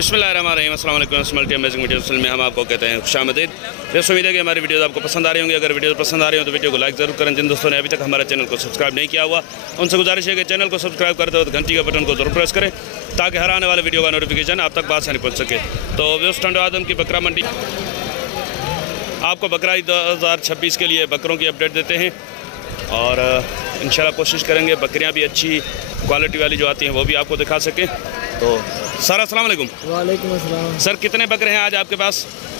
बिस्मिल्लाहिर्रहमानिर्रहीम, अस्सलाम वालेकुम। मल्टी अमेजिंग वीडियोस में हम आपको कहते हैं खुशामदीद। बेहद उम्मीद है कि हमारी वीडियोस आपको पसंद आ रही होंगी। अगर वीडियो पसंद आ रही हो तो वीडियो को लाइक ज़रूर करें। जिन दोस्तों ने अभी तक हमारे चैनल को सब्सक्राइब नहीं किया हुआ उनसे गुजारिश है कि चैनल को सब्सक्राइब करते वक्त घंटी के बटन को जरूर प्रेस करें ताकि हर आने वाले वीडियो का नोटिफिकेशन आप तक बात नहीं पहुँच सके। तो वेस्ट आदम की बकरा मंडी आपको बकरा ईद 2026 के लिए बकरों की अपडेट देते हैं और इंशाल्लाह कोशिश करेंगे बकरियां भी अच्छी क्वालिटी वाली जो आती हैं वो भी आपको दिखा सकें। तो सर अस्सलाम वालेकुम। वालेकुम अस्सलाम। सर कितने बकरे हैं आज आपके पास?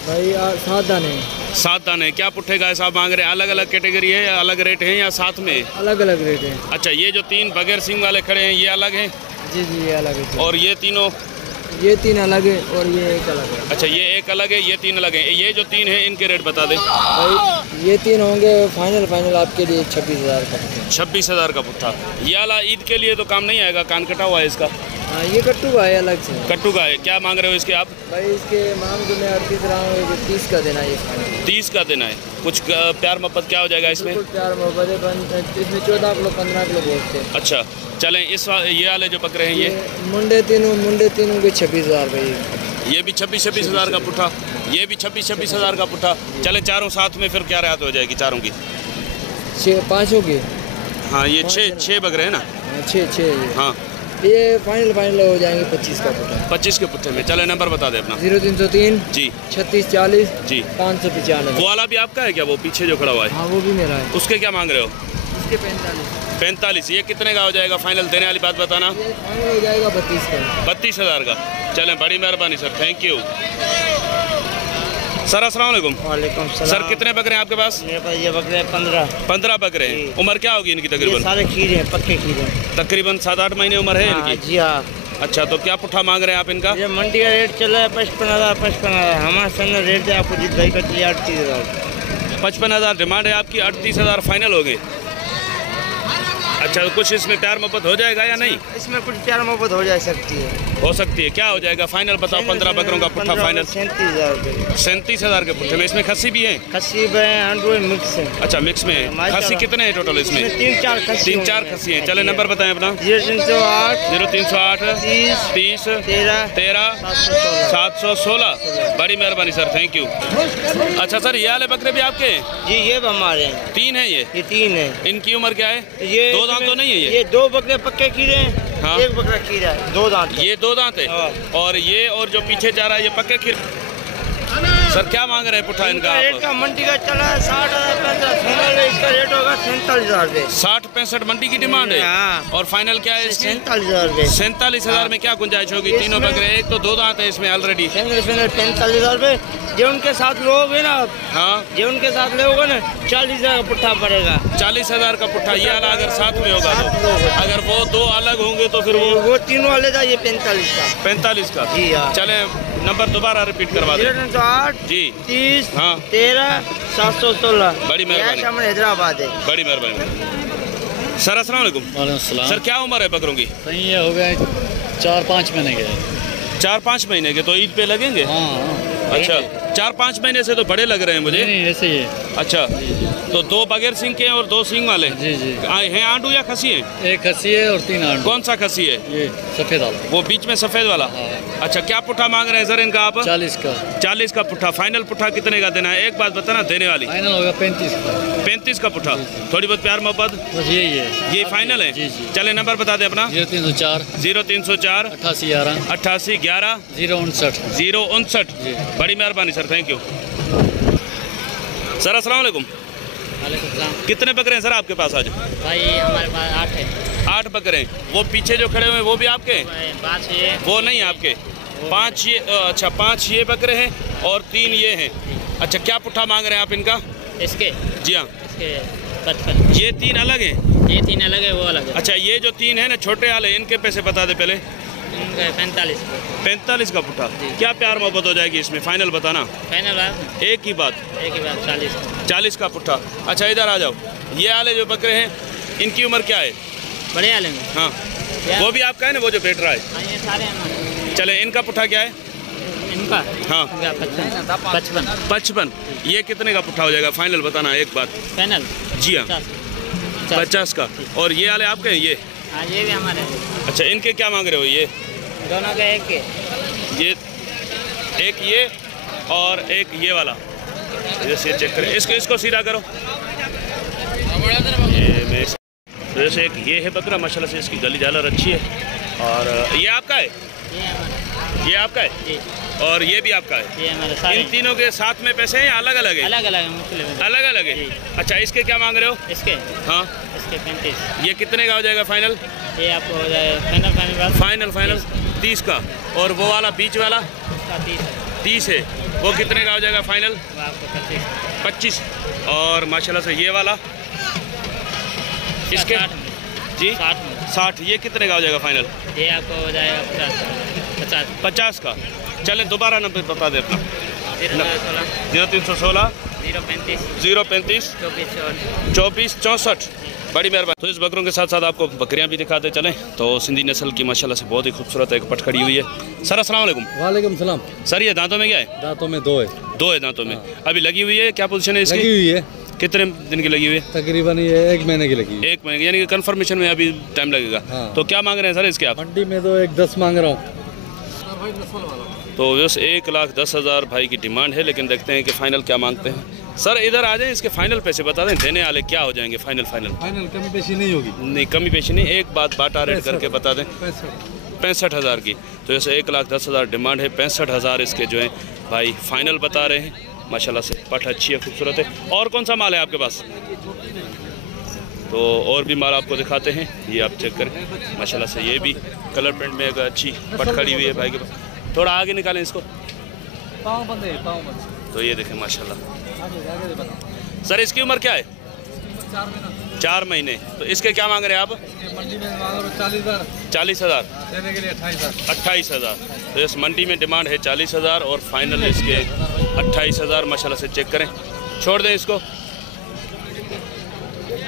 भाई 7 दाने। 7 दाने। क्या पुट्ठे गाय साहब मांग रहे हैं? अलग अलग कैटेगरी है, अलग रेट है या साथ में? अलग अलग रेट है। अच्छा, ये जो 3 बगैर सिंग वाले खड़े हैं ये अलग हैं? जी जी ये अलग है। और ये तीनों? ये 3 अलग है और ये एक अलग है। अच्छा, ये एक अलग है, ये 3 अलग है। ये जो 3 है इनके रेट बता दें भाई। ये 3 होंगे फाइनल आपके लिए 26,000 का। 26,000 का पुट्ठा। ये वाला ईद के लिए तो काम नहीं आएगा, कान कटा हुआ है इसका। हाँ, ये कट्टू का है अलग से। कट्टू का है। क्या मांग रहे हो इसके आप? भाई इसके मांग तो मैं 38 रहा हूँ, 30 का देना है। 30 का देना है। कुछ प्यार मोहब्बत क्या हो जाएगा इसमें? प्यार मोहब्बत है, इसमें 14 किलो 15 किलो बोलते हैं। अच्छा चलें, ये वाले जो बकरे हैं ये मुंडे तीनों के 26,000 भाई। ये भी 26,000 का पुट्ठा, ये भी 26,000 का पुट्ठा। चले चारों साथ में फिर क्या राहत हो जाएगी चारों की? 5 हो गए। हाँ, ये 6 बकरे हैं ना? 6 हाँ, ये फाइनल हो जाएंगे 25 का पुट्ठा। 25 के पुट्ठे में। चले नंबर बता दे अपना। 0303 जी 3640 जी 595। वो वाला भी आपका है क्या? वो पीछे जो खड़ा हुआ है? हाँ वो भी मेरा है। उसके क्या मांग रहे हो? इसके 45। ये कितने का हो जाएगा फाइनल? देने वाली बात बताना। ये फाइनल हो जाएगा 32 का। 32,000 का। चलें, बड़ी मेहरबानी सर, थैंक यू। सर अस्सलाम वालेकुम। वालेकुम सलाम। सर कितने बकरे हैं आपके पास? मेरे पास ये बकरे 15 बकरे हैं। उम्र क्या होगी इनकी तकरीबन? सारे खीरे हैं, पक्के खीरे। तकरीबन 7-8 महीने उम्र है इनकी? जी हाँ। अच्छा, तो क्या पुट्ठा मांग रहे हैं आप इनका? ये मंडी का रेट चल रहा है 55,000। हमारे सामने रेट है आपको जित भाई का 38,000। 55,000 डिमांड है आपकी, 38,000 फाइनल हो गए। अच्छा, तो कुछ इसमें प्यार मोहब्बत हो जाएगा या नहीं? इसमें कुछ प्यार मोहब्बत हो जा सकती है। हो सकती है। क्या हो जाएगा फाइनल बताओ? 15 बकरों का पुट्ठा फाइनल 37,000 रुपये। 37,000 के पुट्ठे में। इसमें खस्सी भी है? खस्सी है, मिक्स है। अच्छा, मिक्स में है। खस्सी कितने हैं टोटल इसमें? 3-4 खस्सी हैं। चले नंबर बताएं अपना। 0308 30 13 716। बड़ी मेहरबानी सर, थैंक यू। अच्छा सर, ये वाले बकरे भी आपके हैं? जी ये हमारे हैं। 3 हैं ये? ये 3 है। इनकी उम्र क्या है? ये 2 दांत तो नहीं है ये 2 बकरे पक्के खीरे हैं। हाँ। 1 बकरा खीरा है, 2 दांत। ये 2 दांत है। हाँ। और ये और जो पीछे जा रहा है ये पक्के खीर। सर क्या मांग रहे हैं पुट्ठा इनका? रेट का मंडी का चला है 60,000। फाइनल इसका रेट होगा 47,000 रुपये। 60-65 मंडी की डिमांड है। हाँ। और फाइनल क्या है इसकी? 47,000 रुपये। 47,000 में क्या गुंजाइश होगी? तीनों बकरे, एक तो 2 दांत है इसमें ऑलरेडी। फाइनल 45,000 रुपये। जो उनके साथ लोगे ना, हाँ, जो उनके साथ लोगे ना 40,000 का पुट्ठा पड़ेगा। 40,000 का पुट्ठा। ये वाला अगर साथ में होगा तो? अगर वो 2 अलग होंगे तो फिर वो तीनों वाले था, ये 45 का। 45 का। जी हाँ। चले नंबर दोबारा रिपीट करवा दें। 08 जी 30 हाँ 13 716। बड़ी मेहरबानी। शामिल हैदराबाद है। बड़ी मेहरबानी सर। अस्सलाम वालेकुम। वालेकुम सलाम। सर क्या उम्र है बकरों की? सही ये हो गए 4-5 महीने के। 4-5 महीने के। तो ईद पे लगेंगे? हाँ। अच्छा, 4-5 महीने से तो बड़े लग रहे हैं मुझे। नहीं ऐसे ही है। अच्छा, तो 2 बगैर सिंग के हैं और 2 सिंग वाले जी जी। हैं आंडू या खसी हैं? 1 खस्सी है और 3 आंडू। कौन सा खसी है? ये सफ़ेद वाला। वो बीच में सफेद वाला? हाँ। अच्छा, क्या पुट्ठा मांग रहे हैं सर इनका आप? 40 का। 40 का पुट्ठा। फाइनल पुट्ठा कितने का देना है? एक बात बताना देने वाली। फाइनल होगा 35 का। 35 का पुट्ठा। थोड़ी बहुत प्यार मोहब्बत बस यही है। ये फाइनल है? जी जी। चले नंबर बता दे अपना। 0304 0304 88 11 88 11 059 059। जी। बड़ी मेहरबानी सर, थैंक यू। सर अस्सलाम वालेकुम। वालेकुम। कितने बकरे हैं सर आपके पास आज? भाई हमारे पास 8 है। 8 बकरे हैं। वो पीछे जो खड़े हुए हैं वो भी आपके हैं? 5 ये। वो नहीं आपके? 5 ये। अच्छा, 5 ये बकरे हैं और 3 ये हैं। अच्छा, क्या पुट्ठा मांग रहे हैं आप इनका? इसके जी हाँ। इसके 55। ये 3 अलग हैं? ये 3 अलग है, वो अलग है। अच्छा, ये जो 3 है ना छोटे वाले, इनके पैसे बता दे पहले। इनका 45। 45 का पुट्ठा। क्या प्यार मोहब्बत हो जाएगी इसमें? फाइनल बताना। फाइनल बात एक ही बात। 40। 40 का पुट्ठा। अच्छा, इधर आ जाओ। ये वाले जो बकरे हैं इनकी उम्र क्या है? बड़े वाले में। हाँ, वो भी आपका है ना, वो जो बैठ रहा है? हाँ ये सारे हमारे। चले, इनका पुट्ठा क्या है? इनका हाँ 55। 55। ये कितने का पुट्ठा हो जाएगा? फाइनल बताना एक बात। फाइनल जी हाँ 50 का। और ये वाले आपके हैं? ये हाँ ये भी हमारे। अच्छा, इनके क्या मांग रहे हो? ये दोनों का एक के। ये एक ये और एक ये वाला, जैसे चेक करें। इसको सीधा करो। ये मैं तो जैसे एक ये है बकरा, माशाल्लाह से इसकी गली झालर अच्छी है। और ये आपका है, ये आपका है और ये भी आपका है। ये हमारे इन तीनों के साथ में पैसे हैं या अलग अलग है? अलग अलग है, मुख्तलिफ अलग अलग है। अच्छा, इसके क्या मांग रहे हो? इसके हाँ, इसके 35। ये कितने का हो जाएगा फाइनल? ये आपको हो जाए फाइनल 30 का। और वो वाला बीच वाला उसका 30 है, वो कितने का हो जाएगा फाइनल? वो आपको 25। और माशाल्लाह से ये वाला इसके 60 जी 60 ये कितने का हो जाएगा फाइनल? ये आपको हो जाएगा 50 का। चलें दोबारा नंबर बता दें अपना। 0316 035 24 64। बड़ी मेहरबानी। तो इस बकरों के साथ साथ आपको बकरियां भी दिखाते चलें। तो सिंधी नस्ल की माशाल्लाह से बहुत ही खूबसूरत एक पट खड़ी हुई है। सर अस्सलाम वालेकुम। वालेकुम सलाम। सर ये दांतों में क्या है? दांतों में 2 है। 2 है दांतों में। अभी लगी हुई है, क्या पोजीशन है इसकी? लगी हुई है। कितने दिन की लगी हुई है? तकरीबन ये 1 महीने की लगी है। 1 महीने, यानी कि कंफर्मेशन में अभी टाइम लगेगा। हाँ। तो क्या मांग रहे हैं सर इसके आप? मंडी में तो 1.10 मांग रहा हूँ। तो बस 1,10,000 भाई की डिमांड है, लेकिन देखते हैं कि फाइनल क्या मांगते हैं। सर इधर आ जाएं, इसके फाइनल पैसे बता दें, देने वाले क्या हो जाएंगे फाइनल? फाइनल कमी पेशी नहीं होगी। नहीं, कमी पेशी नहीं। एक बात बाटा रेट करके बता दें। 65,000 की। तो जैसे 1,10,000 डिमांड है, 65,000 इसके जो है भाई फाइनल बता रहे हैं। माशाल्लाह से पट अच्छी है, खूबसूरत है। और कौन सा माल है आपके पास? तो और भी माल आपको दिखाते हैं, ये आप चेक करें। माशाल्लाह से ये भी कलर प्रिंट में एक अच्छी पट खड़ी हुई है भाई के पास। थोड़ा आगे निकालें इसको। पाँव बंद है, पाँव बंद। तो ये देखें माशाल्लाह। सर इसकी उम्र क्या है? 4 महीने। तो इसके क्या मांग रहे हैं आप? मंडी में मांग रहा हूँ 40,000। 40,000 देने के लिए 28,000। 28,000। तो इस मंडी में डिमांड है 40,000 और फाइनल इसके 28,000। माशाल्लाह से चेक करें। छोड़ दें इसको।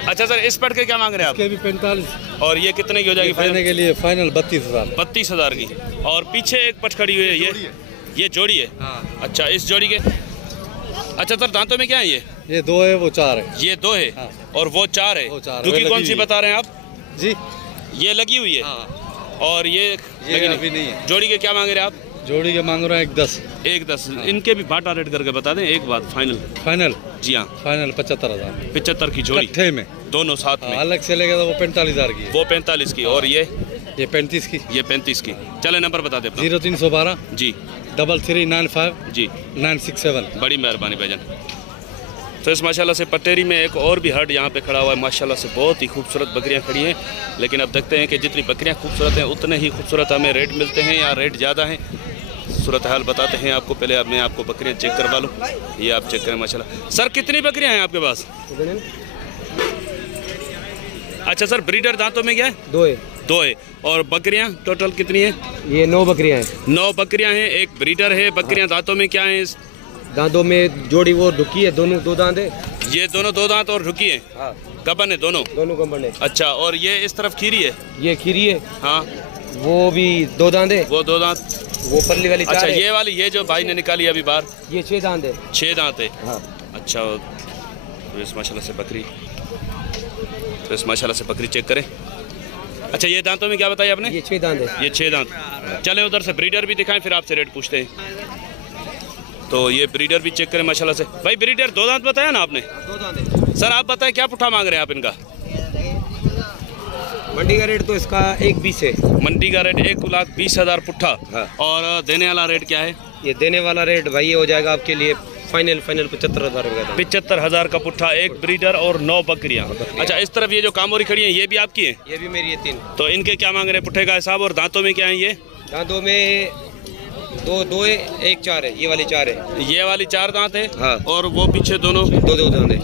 अच्छा सर, इस पट के क्या मांग रहे हैं आप? इसके भी 45। और ये कितने की हो जाएगी देने के लिए फाइनल 32,000। 32,000 की। और पीछे एक पट खड़ी हुई है, ये जोड़ी है। हाँ। अच्छा, इस जोड़ी के। अच्छा सर, दांतों में क्या है? ये 2 है, वो 4 है। ये 2 है। हाँ। और वो 4 है। दुकी कौन सी बता रहे हैं आप? जी, ये लगी हुई है। हाँ। और ये लगी अभी नहीं है। जोड़ी के क्या मांग रहे हैं आप? जोड़ी के मांग रहा है 1.10। 1.10। इनके भी बाटा रेट करके बता दें एक बात फाइनल। जी हाँ, फाइनल 75,000। 75 की जोड़ी, इकट्ठे में दोनों साथ में। अलग से लेगा तो वो 45,000 की है। वो 45 की। और ये 35 की। ये 35 की। चले नंबर बता दे अपना। 0312 जी 3395 जी 967। बड़ी मेहरबानी भाईजान। तो इस माशाल्लाह से पटेरी में एक और भी हट यहाँ पे खड़ा हुआ है। माशाल्लाह से बहुत ही खूबसूरत बकरियाँ खड़ी हैं। लेकिन अब देखते हैं कि जितनी बकरियाँ खूबसूरत हैं उतने ही खूबसूरत हमें रेट मिलते हैं या रेट ज़्यादा हैं। सूरत हाल बताते हैं आपको। पहले अब मैं आपको बकरियाँ चेक करवा लूँ। ये आप चेक करें माशाल्लाह। सर कितनी बकरियाँ हैं आपके पास? अच्छा सर, ब्रीडर दांतों में क्या है? 2 है। 2 है। और बकरियाँ टोटल कितनी है? ये 9 बकरियां हैं। 9 बकरियाँ हैं। एक ब्रीडर है। बकरियाँ दांतों में क्या है? दांतों में जोड़ी वो ढुकी है, दोनों 2 दांत है। ये दोनों 2 दांत और रुकी है। हाँ, गबन है दोनों। कंबन है। अच्छा, और ये इस तरफ खीरी है। ये खीरी है। हाँ, वो भी 2 दांत है। वो 2 दांत। वो परली वाली 4 अच्छा, है। ये वाली, ये जो भाई ने निकाली अभी बाहर, ये 6 दांत है। 6 दांत है। हाँ। अच्छा, तो इस माशाल्लाह से बकरी, तो इस माशाल्लाह से बकरी चेक करें। अच्छा, ये दांतों में क्या बताया आपने? ये 6 दांत है। ये 6 दांत। चलें उधर से ब्रीडर भी दिखाएं, फिर आपसे रेट पूछते हैं। तो ये ब्रीडर भी चेक करें माशाल्लाह से। भाई ब्रीडर 2 दांत बताया ना आपने? 2 दांत है। सर आप बताएं क्या पुट्ठा मांग रहे हैं आप इनका? मंडी का रेट तो इसका 1.20 है। मंडी का रेट 1,20,000 पुट्ठा। हाँ। और देने वाला रेट क्या है? ये देने वाला रेट भाई ये हो जाएगा आपके लिए फाइनल 75,000 रुपये का। 75,000 का पुट्ठा, एक ब्रीडर और 9 बकरियां। अच्छा, इस तरफ ये जो कामोरी खड़ी हैं ये भी आपकी हैं? ये भी मेरी है 3। तो इनके क्या मांग रहे हैं पुट्ठे का हिसाब? और दांतों में क्या है ये? दांतों में 2 है, 1 4 है। ये वाली 4 है। ये वाली 4 दांत है। हाँ। और वो पीछे दोनों 2 दांत है।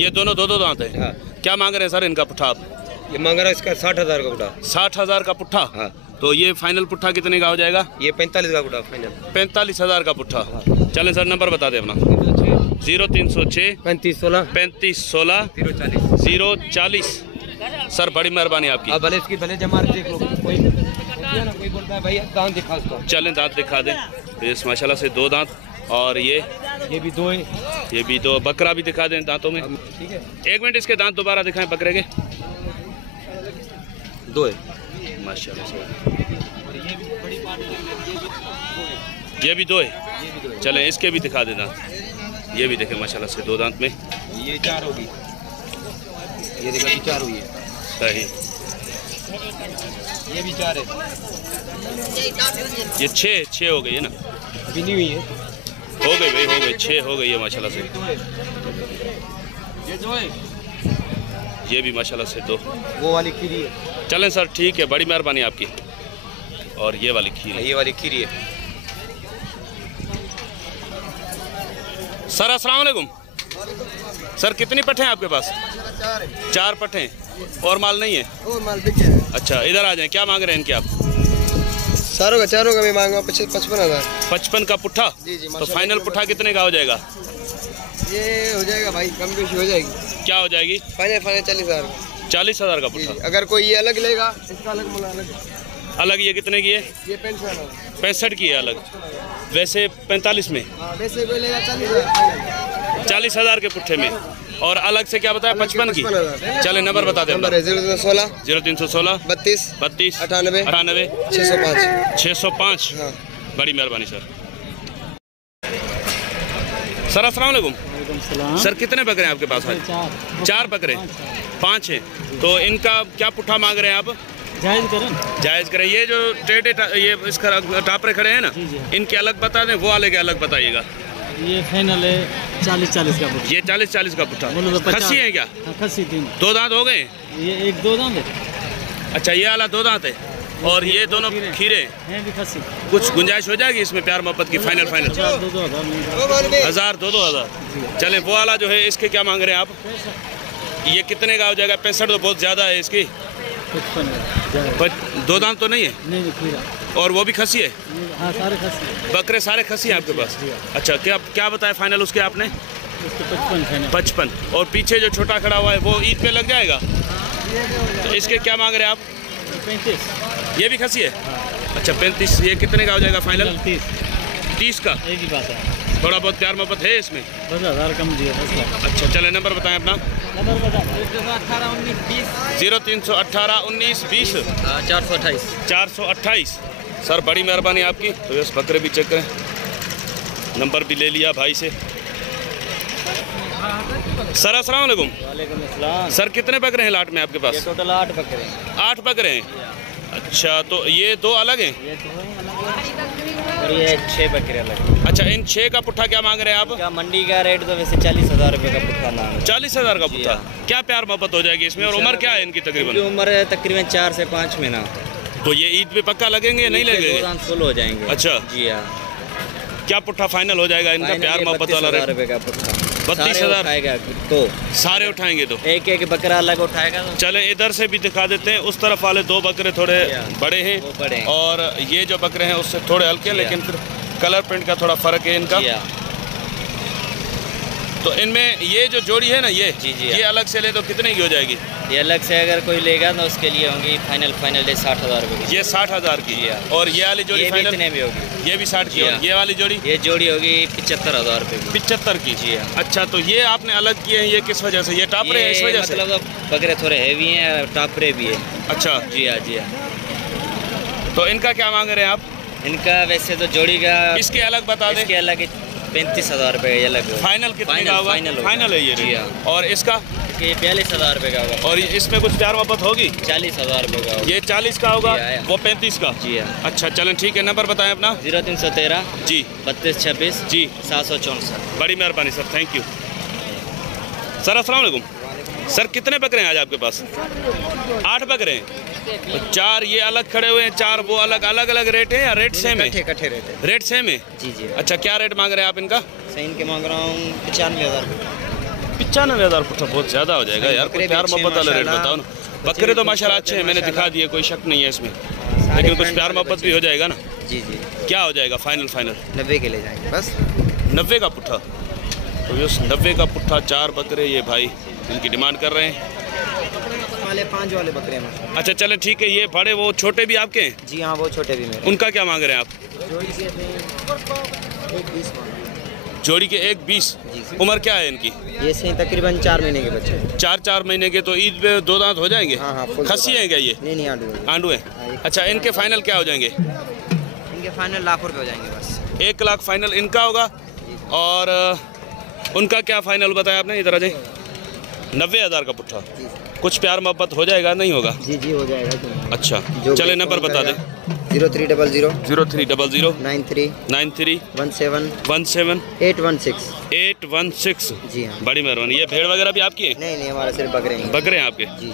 ये दोनों 2 दांत है। हाँ। क्या मांग रहे हैं सर इनका पुट्ठा आप? ये मांग रहा है इसका 60,000 का गुड़ा। 60,000 का पुट्ठा। हाँ। तो ये फाइनल पुट्ठा कितने का हो जाएगा? ये 45 का गुड़ा फाइनल। 45,000 का पुट्ठा। चलें सर, नंबर बता दें अपना। 0306 35 16 35 16 040। सर बड़ी मेहरबानी आपकी। अब भले इसकी भले जमा देख लो। कोई बोलता है भाई दांत दिखा उसका। चलें दांत दिखा दें। तो इस माशाल्लाह से 2 दांत। और ये भी 2 है। ये भी 2। बकरा भी दिखा दें दांतों में। ठीक है। 1 मिनट इसके दांत दोबारा दिखाएं बकरे के। 2 है माशाल्लाह से। ये भी दो है, चलें इसके भी दिखा देना। ये भी देखें माशाल्लाह से 2 दांत में। ये 4 होगी, ये देखो अभी 4 हुई है। सही, ये भी 4 है। ये 6 हो गई है ना? अभी नहीं हुई है। हो गई भाई, हो गई 6 हो गई है माशाल्लाह से। ये 2 है, ये भी माशाल्लाह से 2। वो वाली खीरी है। चलें सर ठीक है, बड़ी मेहरबानी आपकी। और ये वाली खीर, ये वाली खीरी है। सर अस्सलाम वालेकुम। सर कितनी पट्टे हैं आपके पास? 4 पट्टे हैं। और माल नहीं है? और माल बिक गया। अच्छा इधर आ जाएं, क्या मांग रहे हैं इनके आप? चारों का मैं मांगा 55,000। 55 का पुट्ठा? जी जी। तो फाइनल पुट्ठा कितने का हो जाएगा? ये हो जाएगा भाई, कम बेशी हो जाएगी। क्या हो जाएगी? फाइनल 40,000। 40,000 का पुट्ठा। अगर कोई ये अलग लेगा, इसका अलग मुला अलग। अलग ये कितने की है? ये 65,000। 65 की है अलग, वैसे 45 में। वैसे कोई लेगा 40,000। 40,000 के पुट्ठे में। और अलग से क्या बताया? 55 की। चले नंबर बता दें। नंबर है 0316 0316 32 32 98 98 605। 605। हाँ। बड़ी मेहरबानी सर। सर अस्सलाम वालेकुम। सर कितने बकरे हैं आपके पास? 4 बकरे, 5 हैं। तो इनका क्या पुट्ठा मांग रहे हैं आप? जायज़ करें। ये जो टेढ़े ये इसका टापरे खड़े हैं ना, इनके अलग बता दें, वो वाले के अलग बताइएगा। ये फाइनल है 40-40 का पुट्ठा। ये 40-40 का पुट्ठा। बोलो तो 50। खस्सी है क्या? हाँ, खस्सी 3। 2 दांत हो गए? ये 1-2 दांत है। अच्छा ये वाला 2 दांत है और ये दोनों खीरे हैं भी खस्सी। कुछ गुंजाइश हो जाएगी इसमें प्यार मोहब्बत की? फाइनल 2,000 1000 2,000। चलें वो वाला जो है इसके क्या मांग रहे हैं आप? ये कितने का हो जाएगा? 65 तो बहुत ज़्यादा है इसकी। 2 दांत तो नहीं है? नहीं खीरा। और वो भी खस्सी है? हाँ सारे खस्सी। बकरे सारे खस्सी हैं आपके पास? अच्छा क्या बताया फाइनल उसके आपने? 55। और पीछे जो छोटा खड़ा हुआ है वो ईद पे लग जाएगा? तो इसके क्या मांग रहे हैं आप? 35। ये भी खस्सी है? अच्छा 35। ये कितने का हो जाएगा फाइनल? 30 का। एक ही बात है, थोड़ा बहुत प्यार मोहब्बत है इसमें? 10,000 कम दिए। अच्छा चले नंबर बताएं अपना। नंबर बता 0318 19 20। 0318 19 20 428। 428। सर बड़ी मेहरबानी आपकी। तो इस बकरे भी चेक करें, नंबर भी ले लिया भाई से। सर अस्सलाम वालेकुम। वालेकुम अस्सलाम। सर कितने बकरे हैं लाट में आपके पास? ये टोटल 8 बकरे। 8 बकरे हैं। अच्छा तो ये 2 अलग हैं? ये 2 अलग और ये 6 बकरे अलग। अच्छा इन 6 का पुट्ठा क्या मांग रहे हैं आप? क्या मंडी का रेट तो वैसे 40,000 रुपये का पुट्ठा मांग रहे हैं। 40,000 का पुट्ठा। क्या प्यार मोहब्बत हो जाएगी इसमें? और उम्र क्या है इनकी तकरीबन? उम्र है तकरीबन 4 से 5 महीना। तो ये ईद पे पक्का लगेंगे या नहीं लगेंगे? फुल हो जाएंगे। अच्छा जी हाँ। क्या पुट्ठा फाइनल हो जाएगा इनका? प्यार मोहब्बत वाला रेट? 32,000 रुपये का पुट्ठा। 32,000 उठाएगा तो सारे उठाएंगे तो एक बकरा अलग उठाएगा तो। चलें इधर से भी दिखा देते हैं। उस तरफ वाले 2 बकरे थोड़े बड़े हैं और ये जो बकरे हैं उससे थोड़े हल्के हैं, लेकिन फिर कलर प्रिंट का थोड़ा फ़र्क है इनका। तो इनमें ये जो जोड़ी है ना ये अलग से ले तो कितने की हो जाएगी? ये अलग से अगर कोई लेगा तो उसके लिए होंगी फाइनल 60,000 रुपये की। ये 60,000 की है। और ये वाली जोड़ी फाइनल कितने में होगी? ये भी 60 की। और ये वाली जोड़ी? ये जोड़ी होगी 75,000 रुपये की। 75 की। जी हाँ। अच्छा तो ये आपने अलग किए हैं, ये किस वजह से? ये टापरे हैं इस वजह से? मतलब बकरे थोड़े हैवी हैं, टापरे भी है। अच्छा जी हाँ जी हाँ। तो इनका क्या मांग रहे हैं आप? इनका वैसे तो जोड़ी का इसके अलग बता दें। इसके अलग 35,000 रुपये का अलग। फाइनल कितने का होगा? फाइनल है ये। और इसका? ये 42,000 रुपये का होगा। और इसमें कुछ प्यार मोहब्बत होगी? 40,000 रुपये का होगा। ये 40 का होगा, वो 35 का। जी हाँ। अच्छा चलें ठीक है, नंबर बताएं अपना। 0313 जी 3226 जी 764। बड़ी मेहरबानी सर, थैंक यू। सर अस्सलाम वालेकुम। सर कितने बकरे हैं आज आपके पास? 8 बकरे हैं। तो 4 ये अलग खड़े हुए हैं, 4 वो अलग। अलग अलग रेट है या रेट सेम है? इकट्ठे रेट है। रेट सेम है? जी जी। अच्छा क्या रेट मांग रहे हैं आप इनका? सही इनके मांग रहा हूँ 95,000। 95,000 पुट्ठा बहुत ज़्यादा हो जाएगा यार। कोई प्यार मोहब्बत वाला रेट बताओ ना। बकरे तो माशाल्लाह अच्छे हैं, मैंने दिखा दिए, कोई शक नहीं है इसमें, लेकिन कुछ प्यार मोहब्बत भी हो जाएगा ना। जी जी। क्या हो जाएगा फाइनल? 90 के ले जाएंगे बस। 90 का पुट्ठा। तो ये 90 का पुट्ठा 4 बकरे ये भाई इनकी डिमांड कर रहे हैं। वाले 5 वाले बकरे हैं। अच्छा चले ठीक है। ये बड़े वो छोटे भी आपके हैं? जी हाँ वो छोटे भी मेरे। उनका क्या मांग रहे हैं आप? जोड़ी के 120 जोड़ी के 120। उम्र क्या है इनकी? ये सही तकरीबन 4 महीने के बच्चे। 4 महीने के। तो ईद पे 2 दांत हो जाएंगे? हाँ खस्सी हैं क्या ये? नहीं आंडू है। अच्छा इनके फाइनल क्या हो जाएंगे? इनके फाइनल लाख रुपए हो जाएंगे बस। 1 लाख फाइनल इनका होगा। और उनका क्या फाइनल बताया आपने? इधर आ जाइए। 90,000 का पुट्ठा। कुछ प्यार मोहब्बत हो जाएगा, नहीं होगा? जी जी हो जाएगा। अच्छा चले नंबर बता दें। 0300 0300 93 93 17 17 816। 816। जी हाँ। बड़ी मेहरबानी। ये भेड़ वगैरह भी आपकी है? नहीं हमारा सिर्फ बकरे हैं। बकरे हैं आपके? जी।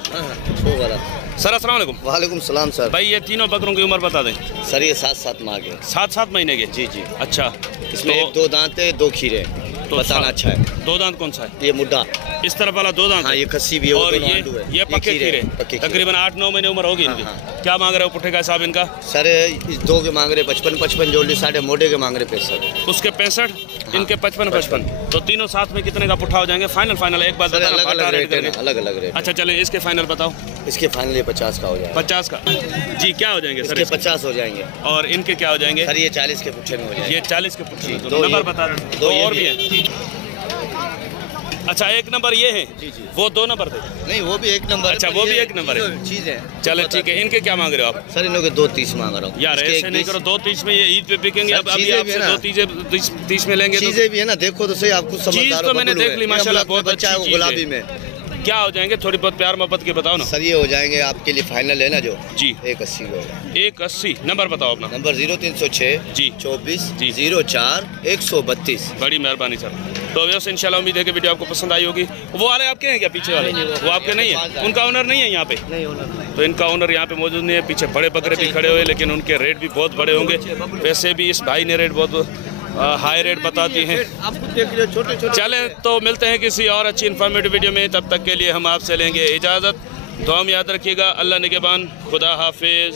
सर अस्सलाम वालेकुम। वालेकुम सलाम सर। भाई ये तीनों बकरों की उम्र बता दें। सर ये 7-7 माह के। 7-7 महीने के? जी जी। अच्छा इसमें तो 1-2 दांत है, 2 खीरे। तो बताना अच्छा है। 2 दांत कौन सा है? ये मुड्ढा। इस तरफ वाला 2 दांत हाँ है? ये खस्सी भी है, वो और दोनों आंडू है। ये पक्के खीरे तकरीबन 8-9 महीने उम्र होगी इनकी। हाँ। क्या मांग रहे हो पुट्ठे का हिसाब इनका? सर इस 2 के मांग रहे 55 जोड़ी, साढ़े मोटे के मांग रहे 65। उसके 65, इनके 55। तो तीनों साथ में कितने का पुट्ठा हो जाएंगे? फाइनल एक बात सर बताना, अलग पाटा अलग रेट रेट करके। है, अलग अलग रेट। अच्छा चलें इसके फाइनल बताओ। इसके फाइनल ये 50 का हो जाएगा। 50 का? जी क्या हो जाएंगे सर? इसके 50 हो जाएंगे। और इनके क्या हो जाएंगे? सर ये 40 के पुट्ठे में हो जाएंगे। ये 40 के पुट्ठे में। दो तो नंबर ये- बता दें। दो 2 ये और भी भी है। अच्छा 1 नंबर ये है? जी जी। वो 2 नंबर थे? नहीं वो भी 1 नंबर। अच्छा, वो भी 1 नंबर है। चीज है। चले ठीक है। इनके क्या मांग रहे हो आप? सर इन लोग के 2.30 मांग रहा हूँ। यार इसके ऐसे नहीं 1.20 करो। 2.30 में ये ईद पे बिकेंगे। सर, अब अभी चीज़ें भी आपसे है ना। 2.30 में लेंगे तो चीजें भी है ना, देखो तो सही, आपको समझदार चीज हो, तो मैंने बबलू देख है। ली ये माशाल्लाह, हम लोग बहुत बच्चा है अच्छी वो चीज़ है। गुलाबी में। क्या हो जाएंगे? थोड़ी बहुत प्यार मोहब्बत के बताओ ना। सर ये हो जाएंगे आपके लिए फाइनल है ना जो जी 180 हो जाएगा। 180। नंबर बताओ अपना। नंबर 0306 जी 24 जी। 04 132। बड़ी मेहरबानी सर। तो वैसे इंशाल्लाह उम्मीद है कि वीडियो आपको पसंद आई होगी। वो वाले आपके हैं क्या? पीछे वाले वो आपके नहीं है? उनका ओनर नहीं है यहाँ पे? नहीं होना। तो इनका ओनर यहाँ पे मौजूद नहीं है। पीछे बड़े बकरे भी खड़े हुए, लेकिन उनके रेट भी बहुत बड़े होंगे। वैसे भी इस भाई ने रेट बहुत हाई रेट बताती हैं। आपको देख लियो छोटे छोटे। चलें तो मिलते हैं किसी और अच्छी इन्फॉर्मेटिव वीडियो में। तब तक के लिए हम आपसे लेंगे इजाज़त। दुआ में याद रखिएगा। अल्लाह निगहबान। खुदा हाफिज़।